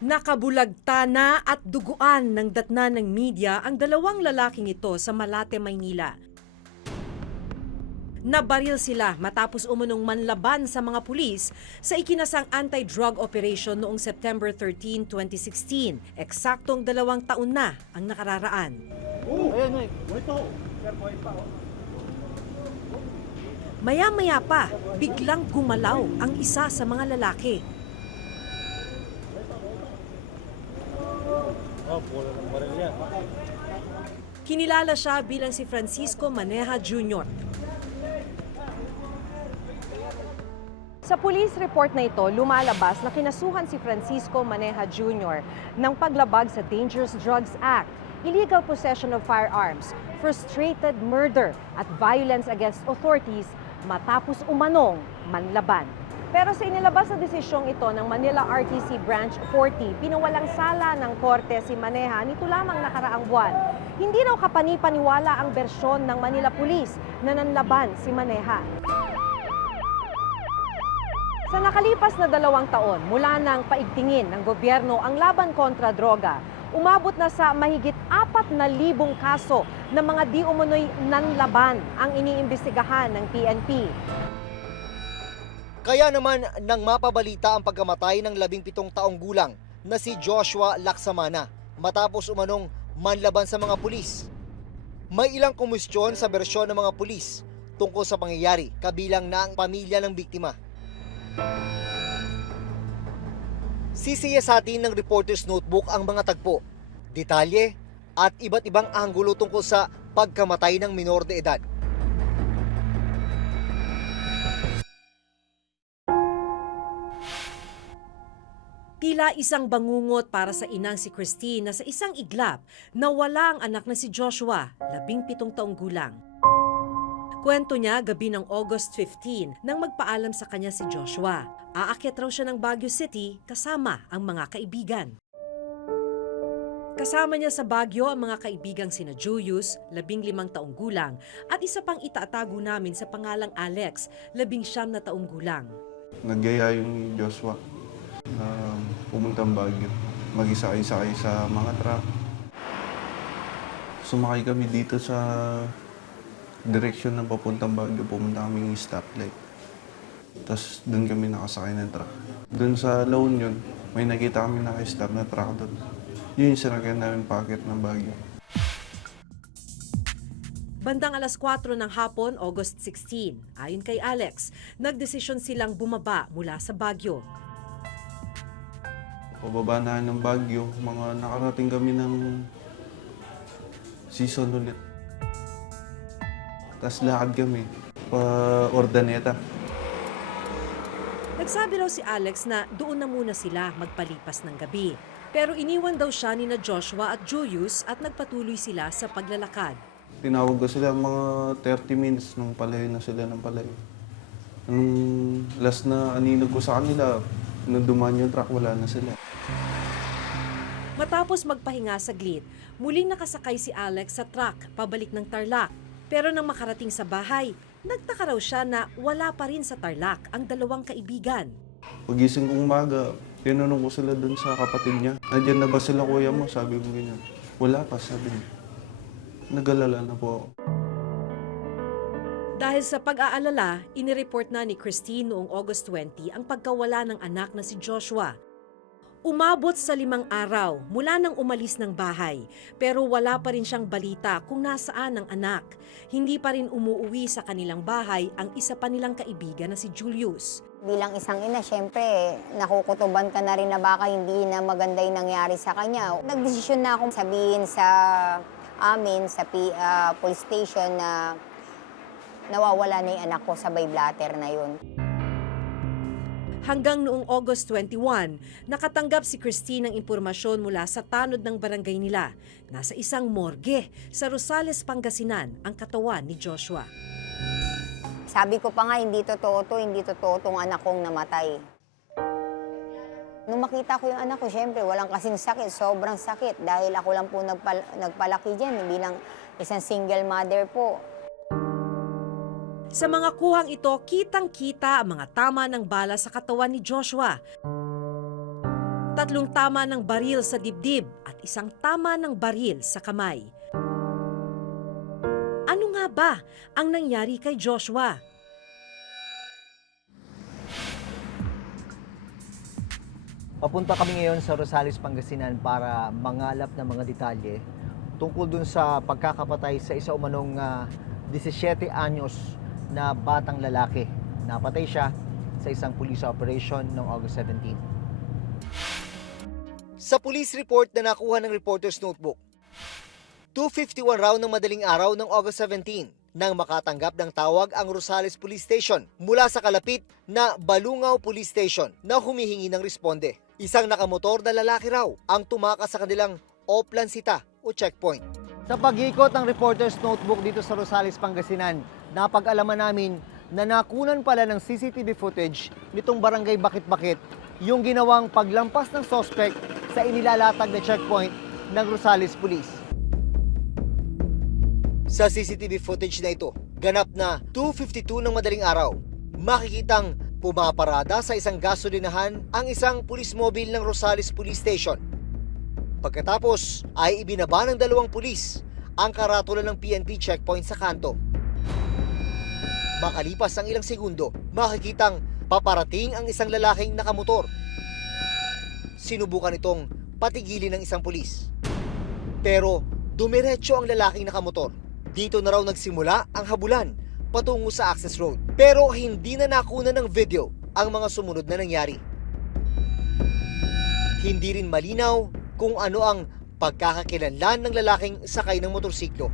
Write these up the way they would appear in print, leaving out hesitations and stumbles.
Nakabulagta na at duguan ng datna ng media ang dalawang lalaking ito sa Malate, Maynila. Nabaril sila matapos umunong manlaban sa mga pulis sa ikinasang anti-drug operation noong September 13, 2016. Eksaktong 2 taon na ang nakararaan. Maya-maya pa, biglang gumalaw ang isa sa mga lalaki. Kinilala siya bilang si Francisco Maneja Jr. Sa police report na ito, lumalabas na kinasuhan si Francisco Maneja Jr. ng paglabag sa Dangerous Drugs Act, illegal possession of firearms, frustrated murder at violence against authorities matapos umanong manlaban. Pero sa inilabas na desisyong ito ng Manila RTC Branch 40, pinawalang sala ng korte si Maneja nito lamang nakaraang buwan. Hindi raw kapani-paniwala ang bersyon ng Manila Police na nanlaban si Maneja. Sa nakalipas na 2 taon, mula nang paigtingin ng gobyerno ang laban kontra droga, umabot na sa mahigit 4,000 kaso ng mga di umunoy nanlaban ang iniimbestigahan ng PNP. Kaya naman nang mapabalita ang pagkamatay ng 17 taong gulang na si Joshua Laksamana matapos umanong manlaban sa mga pulis. May ilang kumustyon sa bersyon ng mga pulis tungkol sa pangyayari, kabilang na ang pamilya ng biktima. Sisiyasatin ng Reporter's Notebook ang mga tagpo, detalye at iba't ibang anggulo tungkol sa pagkamatay ng minor de edad. Tila isang bangungot para sa inang si Christine na sa isang iglap nawala ang anak na si Joshua, 17 taong gulang. Kwento niya gabi ng August 15 nang magpaalam sa kanya si Joshua. Aakyat raw siya ng Baguio City kasama ang mga kaibigan. Kasama niya sa Baguio ang mga kaibigang sina Julius, 15 taong gulang, at isa pang itatago namin sa pangalang Alex, 19 na taong gulang. Nagyaya yung Joshua pumuntang Baguio. Mag-isa-isakay sa mga truck. Sumakay kami dito sa direksyon ng papuntang Baguio. Pumunta kami ng stoplight. Tapos doon kami nakasakay ng truck. Doon sa La Union, may nakita kami naka-stop na truck doon. Yun yung sinakyan namin packet ng Baguio. Bandang 4:00 ng hapon, August 16, ayon kay Alex, nagdesisyon silang bumaba mula sa Baguio. Pababa na ng Baguio, mga nakarating kami ng season ulit. Tapos lakad kami pa Ordaneta. Nagsabi raw si Alex na doon na muna sila magpalipas ng gabi. Pero iniwan daw siya ni na Joshua at Julius at nagpatuloy sila sa paglalakad. Tinawag ko sila mga 30 minutes nung palayo na sila ng palayo. Nung last na aninag ko sa kanila, nung dumaan yung truck, wala na sila. Matapos magpahinga saglit, muling nakasakay si Alex sa truck pabalik ng Tarlac. Pero nang makarating sa bahay, nagtaka raw siya na wala pa rin sa Tarlac ang dalawang kaibigan. Pagising kong umaga, tinanong ko sila dun sa kapatid niya. Nandiyan na ba sila, kuya mo? Sabi mo ganyan. Wala pa, sabi niya. Nag-alala na po ako. Dahil sa pag-aalala, inireport na ni Christine noong August 20 ang pagkawala ng anak na si Joshua. Umabot sa 5 araw mula nang umalis ng bahay, pero wala pa rin siyang balita kung nasaan ang anak. Hindi pa rin umuuwi sa kanilang bahay ang isa pa nilang kaibigan na si Julius. Bilang isang ina, syempre, nakukutuban ka na rin na baka hindi na maganda yung nangyari sa kanya. Nagdesisyon na akong sabihin sa amin, sa police station na nawawala na yung anak ko sa by blatter na yun. Hanggang noong August 21, nakatanggap si Christine ng impormasyon mula sa tanod ng barangay nila. Nasa isang morgue sa Rosales, Pangasinan ang katawan ni Joshua. Sabi ko pa nga, hindi totoo tong anak kong namatay. Nung makita ko yung anak ko, syempre, walang kasing sakit, sobrang sakit. Dahil ako lang po nagpalaki dyan, bilang isang single mother po. Sa mga kuhang ito, kitang-kita ang mga tama ng bala sa katawan ni Joshua. tatlong tama ng baril sa dibdib at isang tama ng baril sa kamay. Ano nga ba ang nangyari kay Joshua? Papunta kami ngayon sa Rosales, Pangasinan para mangalap ng mga detalye tungkol dun sa pagkakapatay sa isa umanong 17 anyos na batang lalaki. Napatay siya sa isang police operation noong August 17. Sa police report na nakuha ng reporter's notebook, 2:51 raw ng madaling araw ng August 17 nang makatanggap ng tawag ang Rosales Police Station mula sa kalapit na Balungaw Police Station na humihingi ng responde. Isang nakamotor na lalaki raw ang tumakas sa kanilang oplansita o checkpoint. Sa pag-ikot ng reporter's notebook dito sa Rosales, Pangasinan, napag-alaman namin na nakunan pala ng CCTV footage nitong barangay Bakit-Bakit yung ginawang paglampas ng suspect sa inilalatag na checkpoint ng Rosales Police. Sa CCTV footage na ito, ganap na 2:52 ng madaling araw, makikitang pumaparada sa isang gasolinahan ang isang police mobile ng Rosales Police Station. Pagkatapos ay ibinaba ng dalawang pulis ang karatula ng PNP checkpoint sa kanto. Makalipas ang ilang segundo, makikitang paparating ang isang lalaking nakamotor. Sinubukan itong patigilin ng isang pulis. Pero dumiretso ang lalaking nakamotor. Dito na raw nagsimula ang habulan patungo sa access road. Pero hindi na nakuna ng video ang mga sumunod na nangyari. Hindi rin malinaw kung ano ang pagkakakilanlan ng lalaking sakay ng motorsiklo.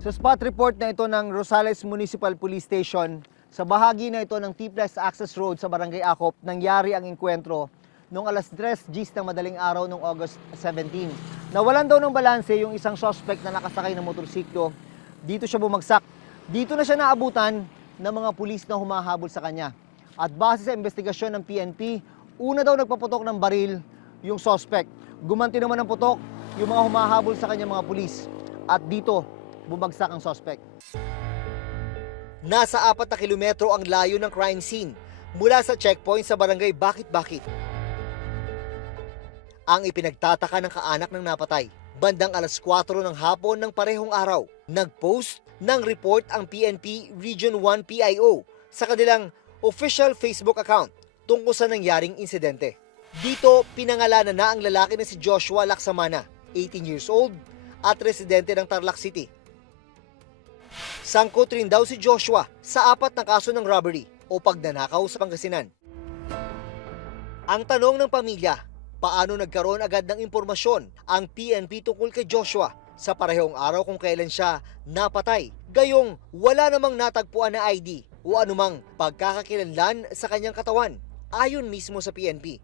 Sa spot report na ito ng Rosales Municipal Police Station, sa bahagi na ito ng T-Plus Access Road sa Barangay Acop, nangyari ang engkwentro noong alas 3:10 ng madaling araw noong August 17. Nawalan daw ng balanse yung isang suspect na nakasakay ng motorsiklo. Dito siya bumagsak. Dito na siya naabutan ng mga pulis na humahabol sa kanya. At base sa investigasyon ng PNP, una daw nagpaputok ng baril yung suspect. Gumanti naman ng putok yung mga humahabol sa kanya mga pulis. At dito, bumagsak ang suspect. Nasa 4 na kilometro ang layo ng crime scene mula sa checkpoint sa barangay Bakit-Bakit. Ang ipinagtataka ng kaanak ng napatay, bandang alas 4 ng hapon ng parehong araw, nag-post ng report ang PNP Region 1 PIO sa kanilang official Facebook account tungkol sa nangyaring insidente. Dito, pinangalanan na ang lalaki na si Joshua Laksamana, 18 years old, at residente ng Tarlac City. Sangkot rin daw si Joshua sa 4 na kaso ng robbery o pagnanakaw sa Pangasinan. Ang tanong ng pamilya, paano nagkaroon agad ng impormasyon ang PNP tungkol kay Joshua sa parehong araw kung kailan siya napatay? Gayong wala namang natagpuan na ID o anumang pagkakakilanlan sa kanyang katawan ayon mismo sa PNP.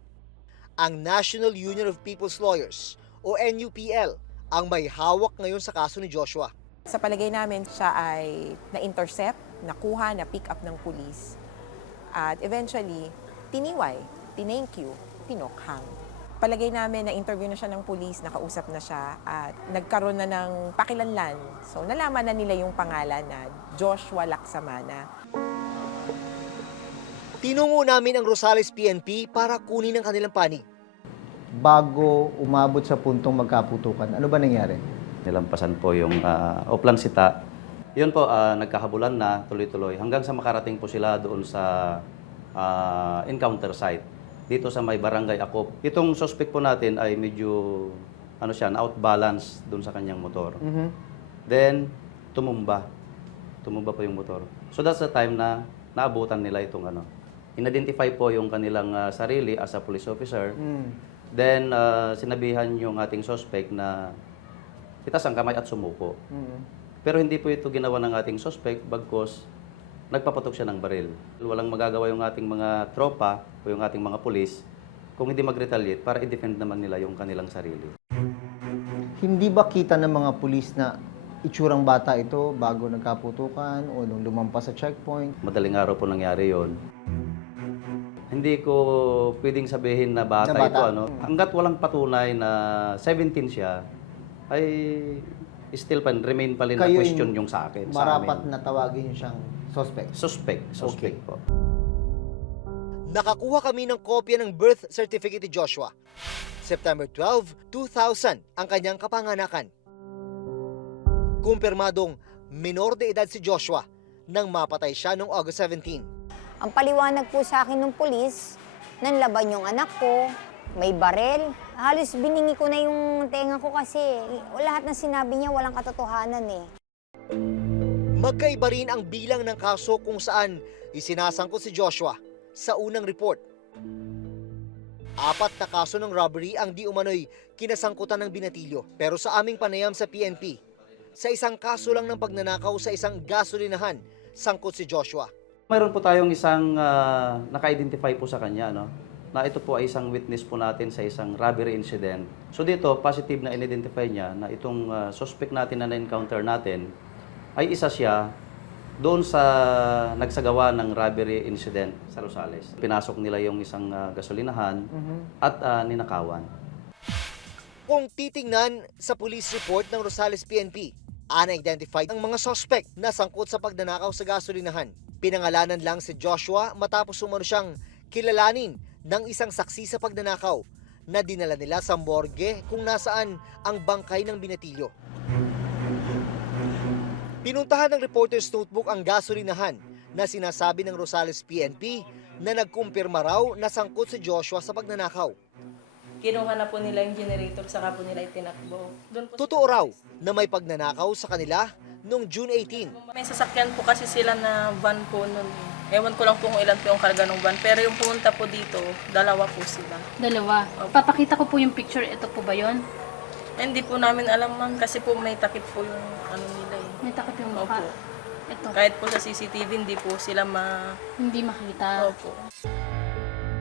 Ang National Union of People's Lawyers o NUPL ang may hawak ngayon sa kaso ni Joshua. Sa palagay namin, siya ay na-intercept, nakuha, na-pick up ng pulis. At eventually, tiniway, tinank you, tinokhang. Palagay namin na interview na siya ng pulis, nakausap na siya, at nagkaroon na ng pakilanlan. So, nalaman na nila yung pangalan na Joshua Laksamana. Tinungo namin ang Rosales PNP para kunin ang kanilang panig. Bago umabot sa puntong magkaputukan, ano ba nangyari? Nilampasan po yung oplansita. Yun po, nagkahabulan na tuloy-tuloy hanggang sa makarating po sila doon sa encounter site dito sa may barangay Acop. Itong suspect po natin ay medyo outbalance doon sa kanyang motor. Then tumumba po yung motor. So that's the time na naabutan nila itong in-identify po yung kanilang sarili as a police officer. Then sinabihan yung ating suspect na itaas ang kamay at sumuko. Pero hindi po ito ginawa ng ating suspect bagkus nagpapatok siya ng baril. Walang magagawa yung ating mga tropa o yung ating mga pulis kung hindi mag-retaliate para i-defend naman nila yung kanilang sarili. Hindi ba kita ng mga pulis na itsurang bata ito bago nagkaputukan o nung lumampas sa checkpoint? Madaling araw po nangyari yon. Hindi ko pwedeng sabihin na bata, ito. Hanggat walang patunay na 17 siya, ay still remain pa rin na question yung sa akin. Marapat na tawagin siyang suspect. Suspect Okay. po. Nakakuha kami ng kopya ng birth certificate ni Joshua. September 12, 2000 ang kanyang kapanganakan. Kumpirmadong minor de edad si Joshua nang mapatay siya noong August 17. Ang paliwanag po sa akin ng pulis, nanlaban yung anak ko, may barel. Halos biningi ko na yung tenga ko kasi lahat ng sinabi niya walang katotohanan eh. Magkaiba rin ang bilang ng kaso kung saan isinasangkot si Joshua sa unang report. 4 na kaso ng robbery ang di umano'y kinasangkutan ng binatilyo. Pero sa aming panayam sa PNP, sa isang kaso lang ng pagnanakaw sa isang gasolinahan, sangkot si Joshua. Mayroon po tayong isang naka-identify po sa kanya, no? Na ito po ay isang witness po natin sa isang robbery incident. So dito, positive na in-identify niya na itong suspect natin na na-encounter natin ay isa siya doon sa nagsagawa ng robbery incident sa Rosales. Pinasok nila yung isang gasolinahan at ninakawan. Kung titingnan sa police report ng Rosales PNP, unidentified ang mga suspect na sangkot sa pagnanakaw sa gasolinahan. Pinangalanan lang si Joshua matapos umano siyang kilalanin ng isang saksi sa pagnanakaw na dinala nila sa morgue kung nasaan ang bangkay ng binatilyo. Pinuntahan ng reporter's notebook ang gasolinahan na sinasabi ng Rosales PNP na nagkumpirma raw na sangkot si Joshua sa pagnanakaw. Kinuha na po nila yung generator, saka po nila itinakbo. Totoo raw na may pagnanakaw sa kanila noong June 18. May sasakyan po kasi sila na van po nun. Ewan ko lang po kung ilan po yung karga ng van. Pero yung pumunta po dito, 2 po sila. Dalawa. Papakita ko po yung picture. Ito po ba yun? Hindi po namin alam ma'am kasi po may takip po yung ano nila eh. May takip yung mukha. Opo. Ito. Kahit po sa CCTV, hindi po sila Hindi makita. Opo.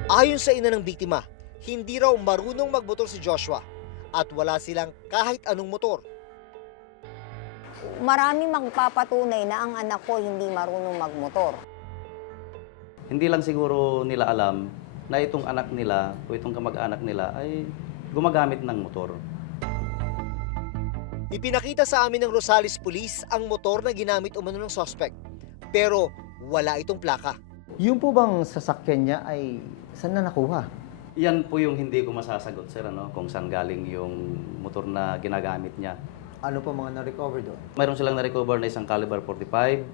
Ayon sa ina ng biktima, hindi raw marunong magmotor si Joshua at wala silang kahit anong motor. Marami magpapatunay na ang anak ko hindi marunong magmotor. Hindi lang siguro nila alam na itong anak nila o itong kamag-anak nila ay gumagamit ng motor. Ipinakita sa amin ng Rosales Police ang motor na ginamit umano ng suspect. Pero wala itong plaka. Yung po bang sasakyan niya ay saan na nakuha? Yan po yung hindi ko masasagot, sir, ano, kung saan galing yung motor na ginagamit niya. Ano po mga na-recover doon? Mayroon silang na-recover na isang caliber 45,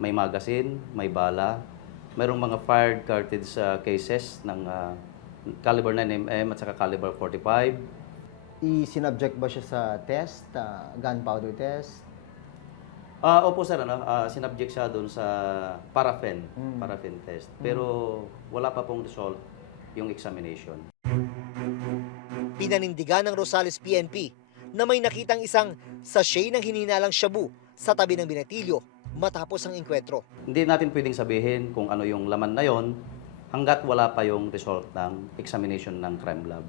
may magazine, may bala, mayroong mga fired cartridge cases ng caliber 9mm at saka caliber 45. I-sinubject ba siya sa test, gunpowder test? Opo sir, sinubject siya doon sa paraffin test. Pero wala pa pong result yung examination. Pinanindigan ng Rosales PNP na may nakitang isang sachet ng hininalang shabu sa tabi ng binatilyo matapos ang inkwentro. Hindi natin pwedeng sabihin kung ano yung laman na yon hanggat wala pa yung result ng examination ng crime lab.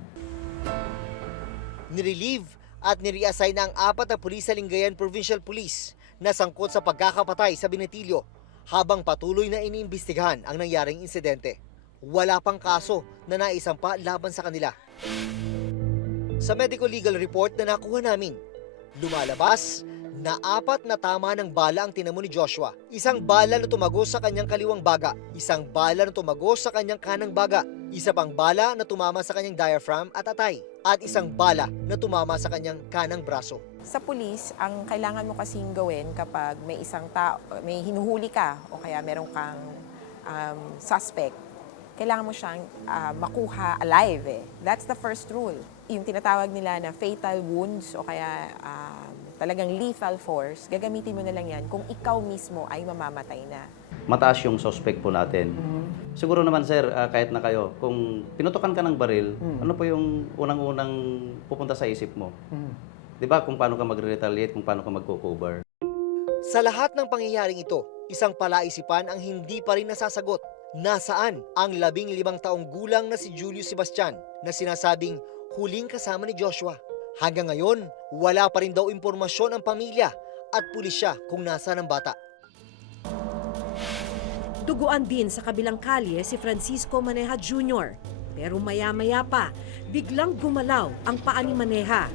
Nirelieve at nireassign na ang 4 na pulis sa Lingayen Provincial Police na sangkot sa pagkakapatay sa binatilyo habang patuloy na iniimbestigahan ang nangyaring insidente. Wala pang kaso na naisampa laban sa kanila. Sa medical legal report na nakuha namin, lumalabas na 4 na tama ng bala ang tinamo ni Joshua. Isang bala na tumagos sa kanyang kaliwang baga, isang bala na tumagos sa kanyang kanang baga, isa pang bala na tumama sa kanyang diaphragm at atay, at isang bala na tumama sa kanyang kanang braso. Sa pulis, ang kailangan mo kasing gawin kapag may isang tao, may hinuhuli ka o kaya meron kang suspect, kailangan mo siyang makuha alive eh. That's the first rule. Yung tinatawag nila na fatal wounds o kaya talagang lethal force, gagamitin mo na lang yan kung ikaw mismo ay mamamatay na. Mataas yung suspect po natin. Siguro naman sir, kahit na kayo, kung pinutukan ka ng baril, ano po yung unang-unang pupunta sa isip mo? Di ba kung paano ka magre-retaliate, kung paano ka magko-cover? Sa lahat ng pangyayaring ito, isang palaisipan ang hindi pa rin nasasagot. Nasaan ang 15 taong gulang na si Julius Sebastian na sinasabing huling kasama ni Joshua? Hanggang ngayon, wala pa rin daw impormasyon ang pamilya at pulisya kung nasaan ang bata. Duguan din sa kabilang kalye si Francisco Maneja Jr. Pero maya-maya pa, biglang gumalaw ang paa ni Maneja.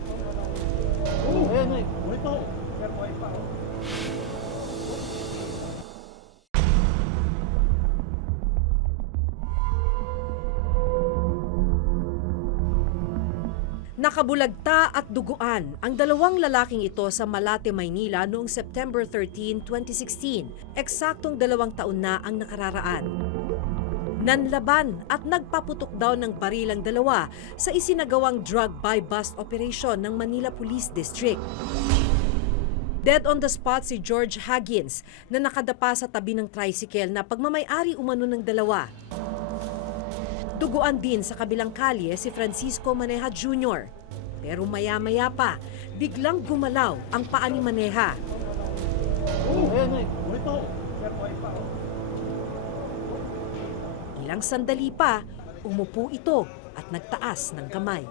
Nakabulagta at duguan ang dalawang lalaking ito sa Malate, Maynila noong September 13, 2016. Eksaktong 2 taon na ang nakararaan. Nanlaban at nagpaputok daw ng baril ang dalawa sa isinagawang drug buy-bust operation ng Manila Police District. Dead on the spot si George Huggins na nakadapa sa tabi ng tricycle na pagmamay-ari umano ng dalawa. Duguan din sa kabilang kalye si Francisco Maneja Jr. Pero maya-maya pa, biglang gumalaw ang paa ni Maneja. Ilang sandali pa, umupo ito at nagtaas ng kamay.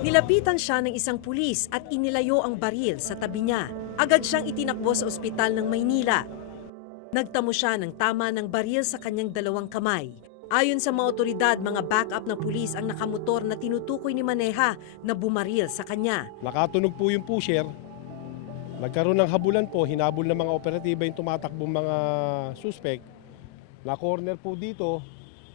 Nilapitan siya ng isang pulis at inilayo ang baril sa tabi niya. Agad siyang itinakbo sa ospital ng Maynila. Nagtamo siya ng tama ng baril sa kanyang 2 kamay. Ayon sa mga otoridad, mga backup na pulis ang nakamotor na tinutukoy ni Maneja na bumaril sa kanya. Nakatunog po yung pusher. Nagkaroon ng habulan po, hinabol ng mga operatiba yung tumatakbong mga suspect. Na-corner po dito,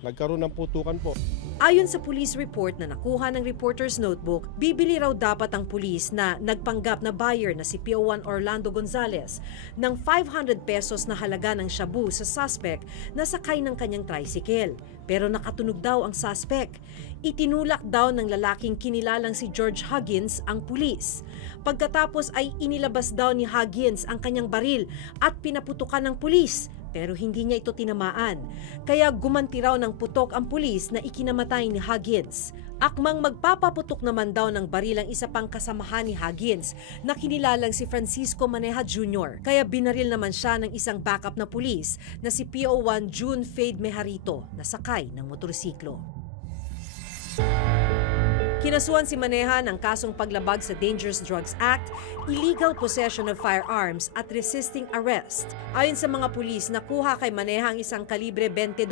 nagkaroon ng putukan po. Ayon sa police report na nakuha ng reporter's notebook, bibili raw dapat ang pulis na nagpanggap na buyer na si PO1 Orlando Gonzales ng 500 pesos na halaga ng shabu sa suspect na sakay ng kanyang tricycle. Pero nakatunog daw ang suspect. Itinulak daw ng lalaking kinilalang si George Huggins ang pulis. Pagkatapos ay inilabas daw ni Huggins ang kanyang baril at pinaputukan ng pulis. Pero hindi niya ito tinamaan. Kaya gumanti raw ng putok ang pulis na ikinamatay ni Huggins. Akmang magpapaputok naman daw ng baril ang isa pang kasamahan ni Huggins na kinilalang si Francisco Maneja Jr. Kaya binaril naman siya ng isang backup na pulis na si PO1 June Fade Mejarito na sakay ng motorsiklo. Kinasuhan si Maneja ng kasong paglabag sa Dangerous Drugs Act, illegal possession of firearms at resisting arrest. Ayon sa mga pulis, nakuha kay Maneja ang isang kalibre 22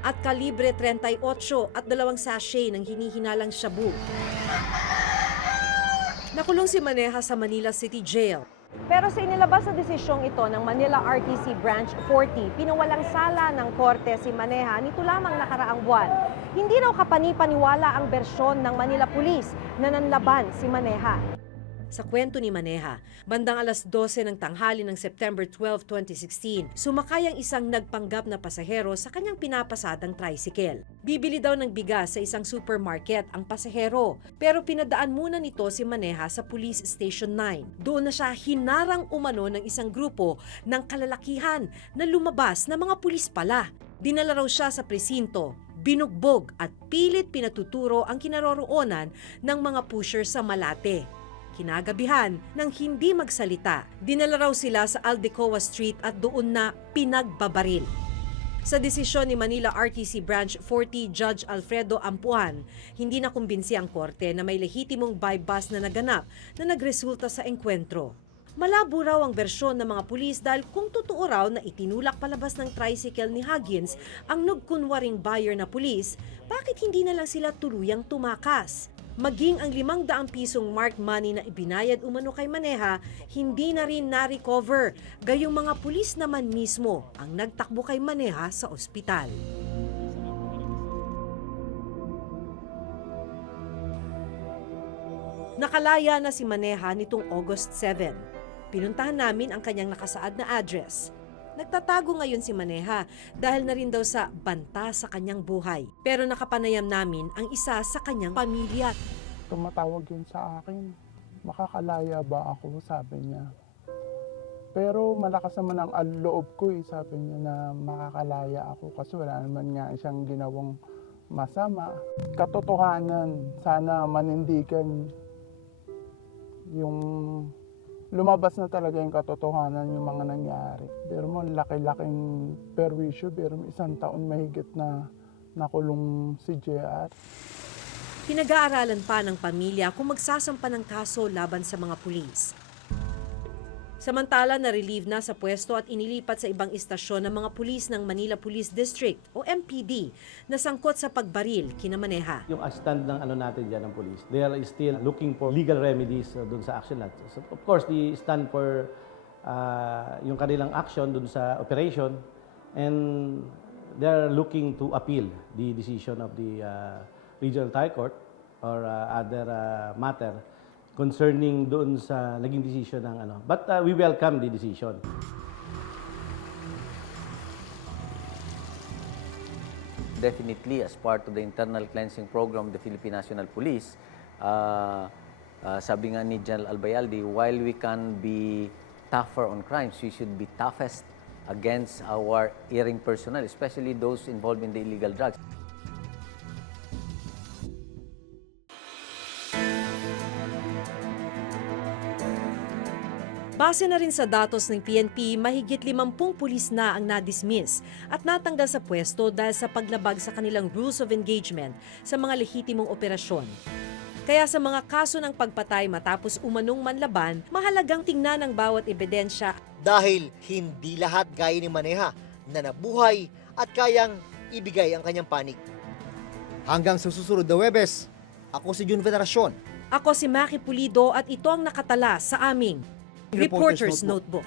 at kalibre 38 at 2 sachet ng hinihinalang shabu. Nakulong si Maneja sa Manila City Jail. Pero sa inilabas na desisyong ito ng Manila RTC Branch 40, pinawalang sala ng korte si Maneja nito lamang nakaraang buwan. Hindi raw kapani-paniwala ang bersyon ng Manila Police na nanlaban si Maneja. Sa kwento ni Maneja, bandang alas 12 ng tanghali ng September 12, 2016, sumakay ang isang nagpanggap na pasahero sa kanyang pinapasadang tricycle. Bibili daw ng bigas sa isang supermarket ang pasahero, pero pinadaan muna nito si Maneja sa Police Station 9. Doon na siya hinarang umano ng isang grupo ng kalalakihan na lumabas na mga pulis pala. Dinala raw siya sa presinto, binugbog at pilit pinatuturo ang kinaroroonan ng mga pusher sa Malate. Kinagabihan, nang hindi magsalita, dinala raw sila sa Aldecoa Street at doon na pinagbabaril. Sa desisyon ni Manila RTC Branch 40 Judge Alfredo Ampuan, hindi na kumbinsi ang korte na may lehitimong buy-bust na naganap na nagresulta sa engkwentro. Malabo raw ang bersyon ng mga pulis dahil kung totoo raw na itinulak palabas ng tricycle ni Huggins ang nagkunwaring buyer na pulis, bakit hindi na lang sila tuluyang tumakas? Maging ang 500 pisong marked money na ibinayad umano kay Maneja, hindi na rin na-recover. Gayong mga pulis naman mismo ang nagtakbo kay Maneja sa ospital. Nakalaya na si Maneja nitong August 7. Pinuntahan namin ang kanyang nakasaad na address. Nagtatago ngayon si Maneja dahil na rin daw sa banta sa kanyang buhay. Pero nakapanayam namin ang isa sa kanyang pamilya. Tumatawag yun sa akin. Makakalaya ba ako? Sabi niya. Pero malakas naman ang loob ko sabi niya na makakalaya ako kasi wala naman nga siyang ginawang masama. Katotohanan, sana manindigan yung lumabas na talaga yung katotohanan yung mga nangyari. Pero mo, laki-laking perwisyo, pero 1 taon mahigit na nakulong si JR. Pinag-aaralan pa ng pamilya kung magsasampa ng kaso laban sa mga pulis. Samantala, na-relieve na sa pwesto at inilipat sa ibang istasyon ng mga pulis ng Manila Police District o MPD na sangkot sa pagbaril kina Maneja. Yung stand ng natin dyan ng police, they are still looking for legal remedies dun sa action natin. So, of course, the stand for yung kanilang action dun sa operation, and they are looking to appeal the decision of the Regional Trial Court or other matter concerning doon sa naging decision ng But we welcome the decision. Definitely, as part of the internal cleansing program of the Philippine National Police, sabi nga ni General Albayalde, while we can be tougher on crimes, we should be toughest against our erring personnel, especially those involved in the illegal drugs. Base na rin sa datos ng PNP, mahigit 50 pulis na ang na-dismiss at natanggal sa pwesto dahil sa paglabag sa kanilang rules of engagement sa mga lehitimong operasyon. Kaya sa mga kaso ng pagpatay matapos umanong manlaban, mahalagang tingnan ang bawat ebidensya. Dahil hindi lahat gaya ni Maneja na nabuhay at kayang ibigay ang kanyang panig. Hanggang sa susunod na Huwebes, ako si Jun Veneracion. Ako si Maki Pulido at ito ang nakatala sa aming Reporter's Notebook.